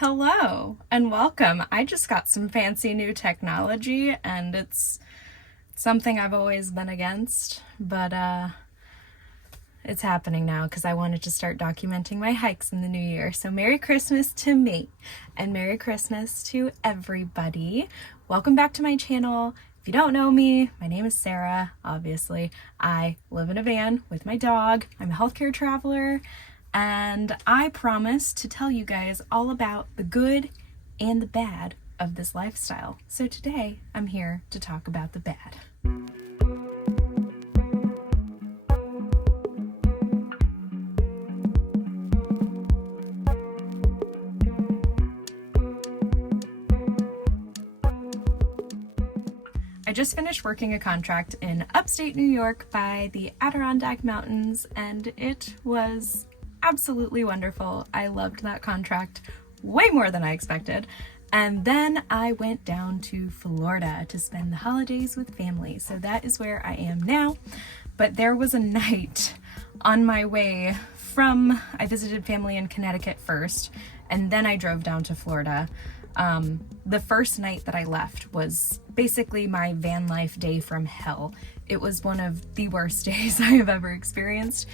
Hello and welcome. I just got some fancy new technology and it's something I've always been against, but it's happening now because I wanted to start documenting my hikes in the new year. So Merry Christmas to me and Merry Christmas to everybody. Welcome back to my channel. If you don't know me, my name is Sarah, obviously. I live in a van with my dog. I'm a healthcare traveler. And I promise to tell you guys all about the good and the bad of this lifestyle. So today I'm here to talk about the bad. I just finished working a contract in upstate New York by the Adirondack Mountains, and it was absolutely wonderful. I loved that contract way more than I expected. And then I went down to Florida to spend the holidays with family. So that is where I am now. But there was a night on my way I visited family in Connecticut first, and then I drove down to Florida. The first night that I left was basically my van life day from hell. It was one of the worst days I have ever experienced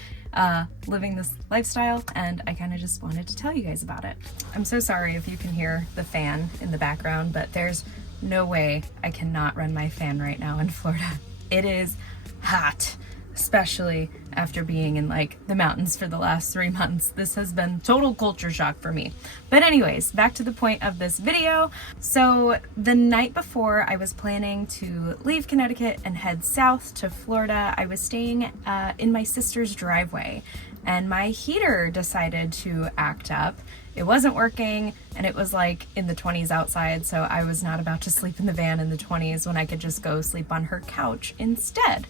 living this lifestyle, and I kind of just wanted to tell you guys about it. I'm so sorry if you can hear the fan in the background, but there's no way I cannot run my fan right now in Florida. It is hot, especially after being in the mountains for the last 3 months. This has been total culture shock for me. But anyways, back to the point of this video. So the night before I was planning to leave Connecticut and head south to Florida, I was staying in my sister's driveway, and my heater decided to act up. It wasn't working, and it was in the 20s outside, so I was not about to sleep in the van in the 20s when I could just go sleep on her couch instead.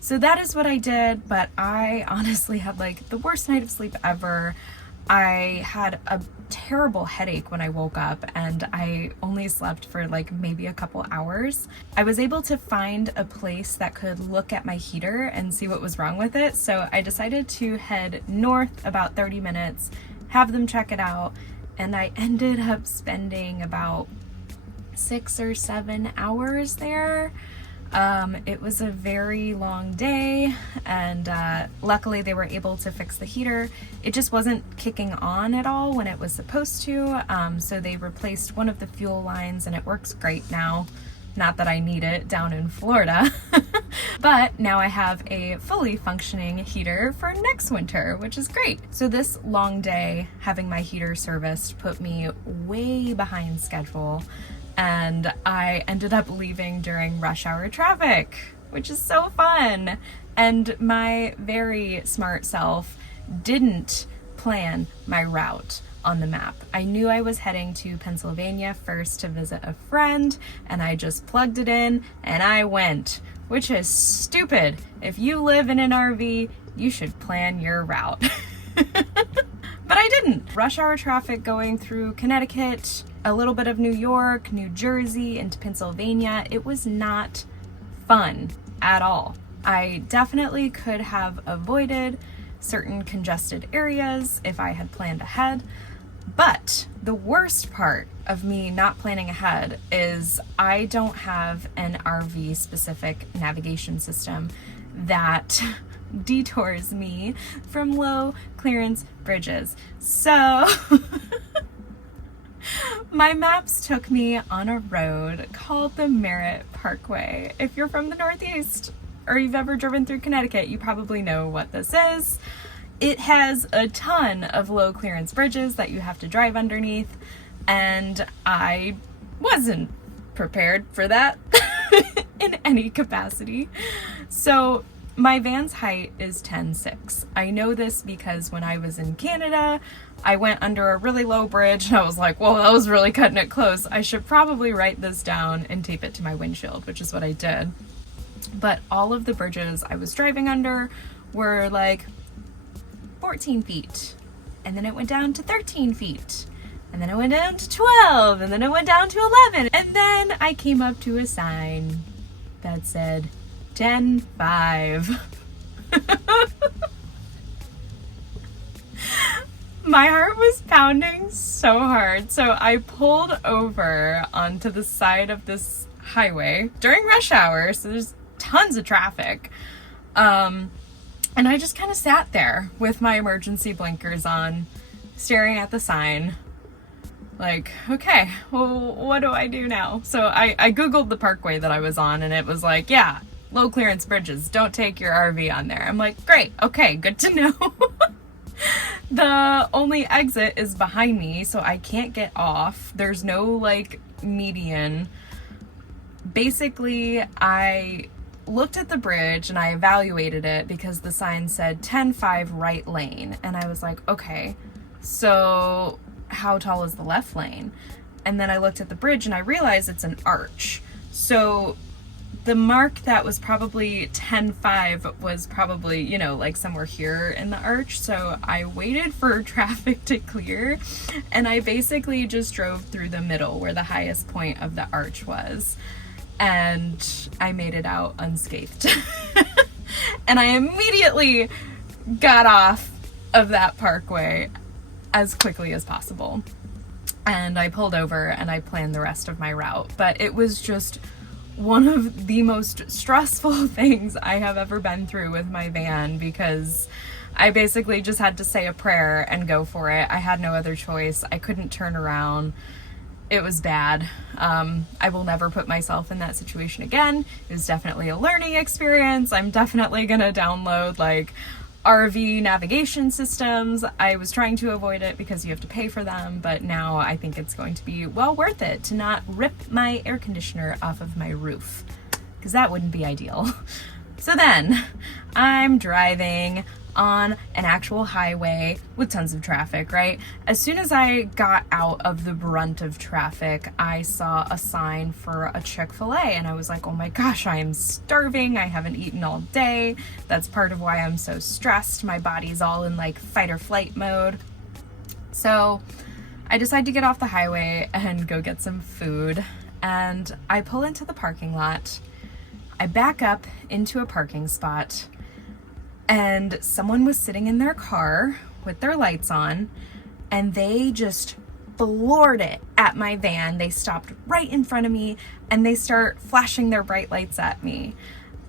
So that is what I did, but I honestly had the worst night of sleep ever. I had a terrible headache when I woke up, and I only slept for maybe a couple hours. I was able to find a place that could look at my heater and see what was wrong with it, so I decided to head north about 30 minutes, have them check it out, and I ended up spending about 6 or 7 hours there. It was a very long day, and luckily they were able to fix the heater. It just wasn't kicking on at all when it was supposed to, so they replaced one of the fuel lines, and it works great now. Not that I need it down in Florida, but now I have a fully functioning heater for next winter, which is great. So this long day having my heater serviced put me way behind schedule, and I ended up leaving during rush hour traffic, which is so fun. And my very smart self didn't plan my route on the map. I knew I was heading to Pennsylvania first to visit a friend, and I just plugged it in and I went, which is stupid. If you live in an RV, you should plan your route. But I didn't. Rush hour traffic going through Connecticut, a little bit of New York, New Jersey, into Pennsylvania. It was not fun at all. I definitely could have avoided certain congested areas if I had planned ahead. But the worst part of me not planning ahead is I don't have an RV specific navigation system that detours me from low clearance bridges. So my maps took me on a road called the Merritt Parkway. If you're from the Northeast or you've ever driven through Connecticut, you probably know what this is. It has a ton of low clearance bridges that you have to drive underneath, and I wasn't prepared for that in any capacity. So my van's height is 10.6. I know this because when I was in Canada, I went under a really low bridge and I was like, whoa, that was really cutting it close. I should probably write this down and tape it to my windshield, which is what I did. But all of the bridges I was driving under were 14 feet. And then it went down to 13 feet. And then it went down to 12. And then it went down to 11. And then I came up to a sign that said 10.5. My heart was pounding so hard. So I pulled over onto the side of this highway during rush hour, so there's tons of traffic. And I just kind of sat there with my emergency blinkers on, staring at the sign. Like, okay, well, what do I do now? So I Googled the parkway that I was on, and it was like, yeah, low clearance bridges, don't take your RV on there. I'm like, great, okay, good to know. The only exit is behind me, so I can't get off. There's no, like, median. Basically, I looked at the bridge and I evaluated it because the sign said 10-5 right lane. And I was like, okay, so how tall is the left lane? And then I looked at the bridge and I realized it's an arch. So the mark that was probably 10-5 was probably, you know, like somewhere here in the arch. So I waited for traffic to clear, and I basically just drove through the middle where the highest point of the arch was. And I made it out unscathed. And I immediately got off of that parkway as quickly as possible. And I pulled over and I planned the rest of my route. But it was just one of the most stressful things I have ever been through with my van, because I basically just had to say a prayer and go for it. I had no other choice. I couldn't turn around. It was bad. I will never put myself in that situation again. It was definitely a learning experience. I'm definitely gonna download like RV navigation systems. I was trying to avoid it because you have to pay for them, but now I think it's going to be well worth it to not rip my air conditioner off of my roof, because that wouldn't be ideal. So then I'm driving on an actual highway with tons of traffic, right? As soon as I got out of the brunt of traffic, I saw a sign for a Chick-fil-A, and I was like, oh my gosh, I am starving. I haven't eaten all day. That's part of why I'm so stressed. My body's all in like fight or flight mode. So I decide to get off the highway and go get some food, and I pull into the parking lot. I back up into a parking spot, and someone was sitting in their car with their lights on, and they just floored it at my van. They stopped right in front of me and they start flashing their bright lights at me.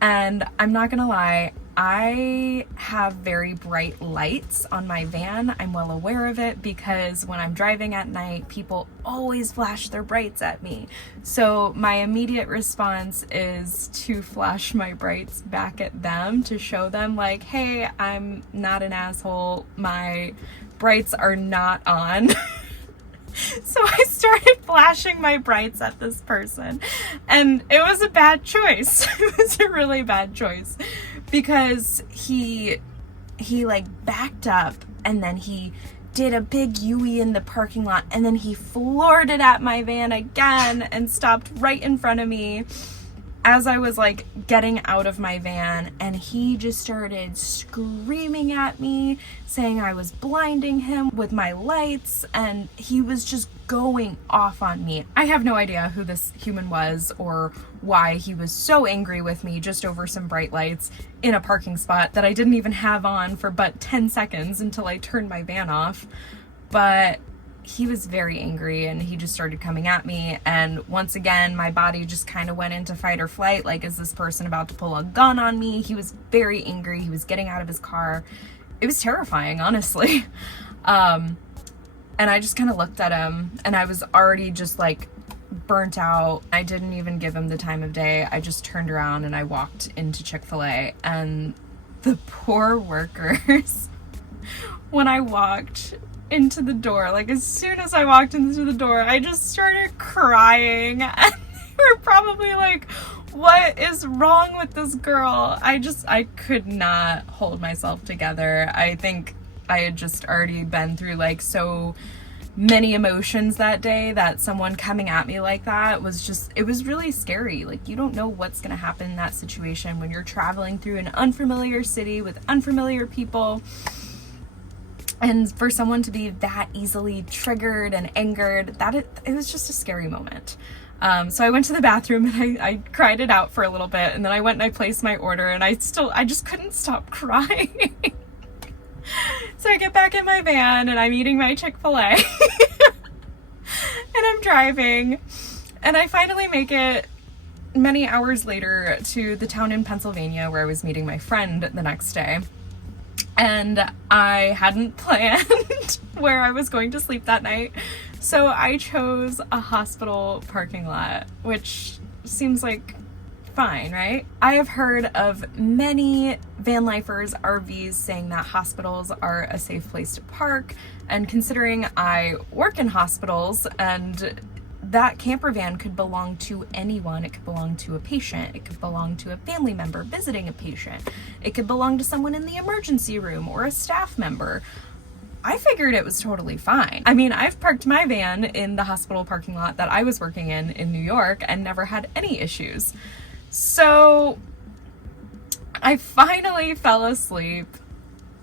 And I'm not gonna lie, I have very bright lights on my van. I'm well aware of it because when I'm driving at night, people always flash their brights at me. So my immediate response is to flash my brights back at them to show them like, hey, I'm not an asshole. My brights are not on. So I started flashing my brights at this person, and it was a bad choice. It was a really bad choice because he like backed up, and then he did a big U-ey in the parking lot, and then he floored it at my van again and stopped right in front of me as I was like getting out of my van, and he just started screaming at me, saying I was blinding him with my lights, and he was just going off on me. I have no idea who this human was or why he was so angry with me just over some bright lights in a parking spot that I didn't even have on for but 10 seconds until I turned my van off. But he was very angry, and he just started coming at me, and once again my body just kind of went into fight or flight, like, is this person about to pull a gun on me? He was very angry. He was getting out of his car. It was terrifying, honestly. And I just kind of looked at him, and I was already just like burnt out. I didn't even give him the time of day. I just turned around and I walked into Chick-fil-A, and the poor workers, when I walked into the door, like as soon as I walked into the door, I just started crying, and they were probably like, what is wrong with this girl? I could not hold myself together. I think I had just already been through like so many emotions that day that someone coming at me like that was just, it was really scary. Like, you don't know what's gonna happen in that situation when you're traveling through an unfamiliar city with unfamiliar people. And for someone to be that easily triggered and angered, it was just a scary moment. So I went to the bathroom and I cried it out for a little bit, and then I went and I placed my order, and I just couldn't stop crying. So I get back in my van and I'm eating my Chick-fil-A and I'm driving and I finally make it many hours later to the town in Pennsylvania where I was meeting my friend the next day. And I hadn't planned where I was going to sleep that night. So I chose a hospital parking lot, which seems like fine, right? I have heard of many van lifers, RVs, saying that hospitals are a safe place to park. And considering I work in hospitals and that camper van could belong to anyone. It could belong to a patient. It could belong to a family member visiting a patient. It could belong to someone in the emergency room or a staff member. I figured it was totally fine. I mean, I've parked my van in the hospital parking lot that I was working in New York and never had any issues. So I finally fell asleep.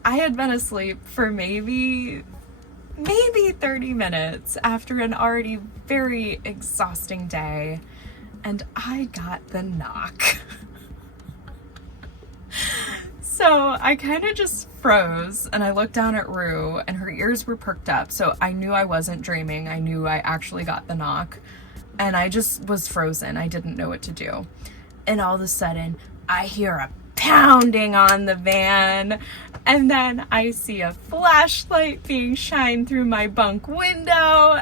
I had been asleep for maybe 30 minutes after an already very exhausting day, and I got the knock. So I kind of just froze and I looked down at Rue and her ears were perked up, so I knew I wasn't dreaming. I knew I actually got the knock, and I just was frozen. I didn't know what to do. And all of a sudden, I hear a pounding on the van, and then I see a flashlight being shined through my bunk window.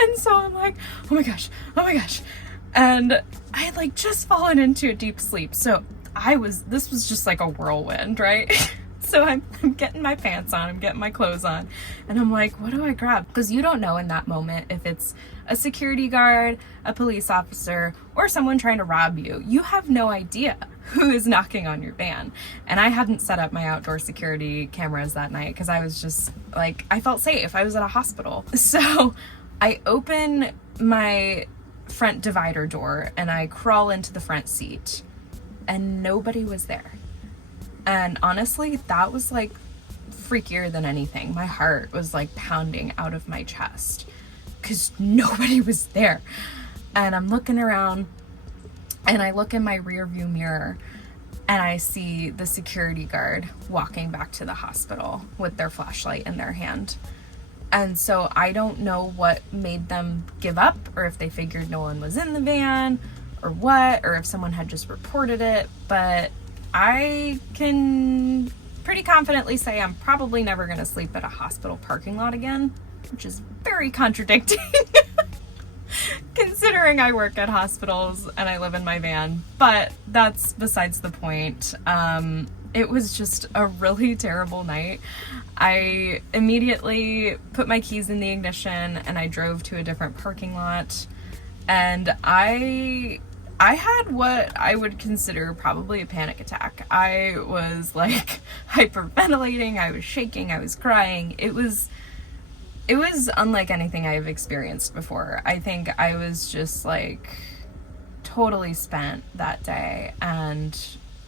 And so I'm like, oh my gosh. And I had like just fallen into a deep sleep. So this was just like a whirlwind, right? So I'm getting my pants on, I'm getting my clothes on, and I'm like, what do I grab? Because you don't know in that moment if it's a security guard, a police officer, or someone trying to rob you. You have no idea who is knocking on your van. And I hadn't set up my outdoor security cameras that night because I was just like, I felt safe. I was at a hospital. So I open my front divider door and I crawl into the front seat, and nobody was there. And honestly, that was like freakier than anything. My heart was like pounding out of my chest because nobody was there. And I'm looking around and I look in my rear view mirror and I see the security guard walking back to the hospital with their flashlight in their hand. And so I don't know what made them give up, or if they figured no one was in the van or what, or if someone had just reported it, but I can pretty confidently say I'm probably never going to sleep at a hospital parking lot again, which is very contradicting considering I work at hospitals and I live in my van, but that's besides the point. It was just a really terrible night. I immediately put my keys in the ignition and I drove to a different parking lot, and I had what I would consider probably a panic attack. I was like hyperventilating, I was shaking, I was crying. It was unlike anything I've experienced before. I think I was just like totally spent that day, and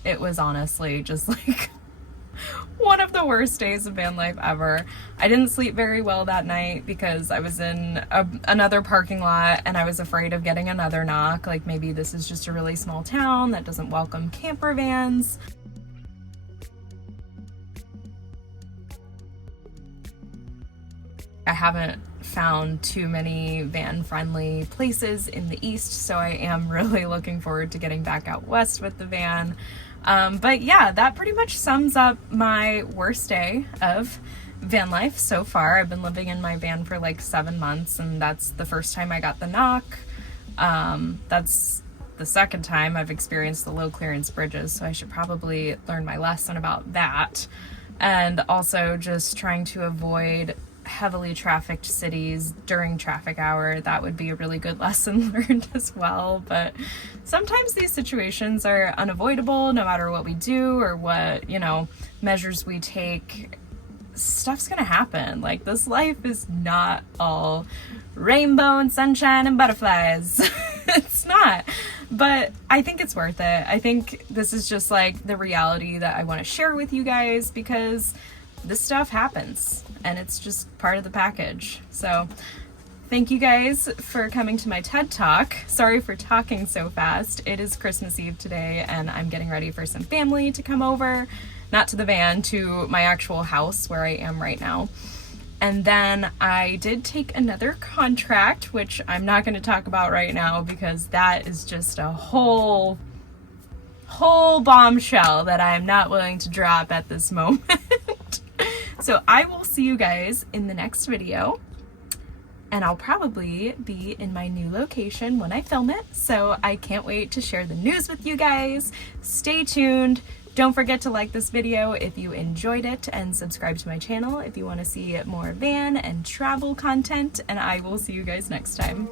it was honestly just like one of the worst days of van life ever. I didn't sleep very well that night because I was in another parking lot and I was afraid of getting another knock. Like maybe this is just a really small town that doesn't welcome camper vans. I haven't found too many van-friendly places in the east, so I am really looking forward to getting back out west with the van. But yeah, that pretty much sums up my worst day of van life so far. I've been living in my van for like 7 months, and that's the first time I got the knock. That's the second time I've experienced the low clearance bridges, so I should probably learn my lesson about that. And also just trying to avoid heavily trafficked cities during traffic hour. That would be a really good lesson learned as well. But sometimes these situations are unavoidable no matter what we do or what, measures we take. Stuff's gonna happen. Like, this life is not all rainbow and sunshine and butterflies. It's not. But I think it's worth it. I think this is just like the reality that I want to share with you guys, because this stuff happens and it's just part of the package. So thank you guys for coming to my TED Talk. Sorry for talking so fast. It is Christmas Eve today and I'm getting ready for some family to come over, not to the van, to my actual house where I am right now. And then I did take another contract, which I'm not going to talk about right now because that is just a whole bombshell that I am not willing to drop at this moment. So I will see you guys in the next video, and I'll probably be in my new location when I film it. So I can't wait to share the news with you guys. Stay tuned. Don't forget to like this video if you enjoyed it, and subscribe to my channel if you want to see more van and travel content, and I will see you guys next time.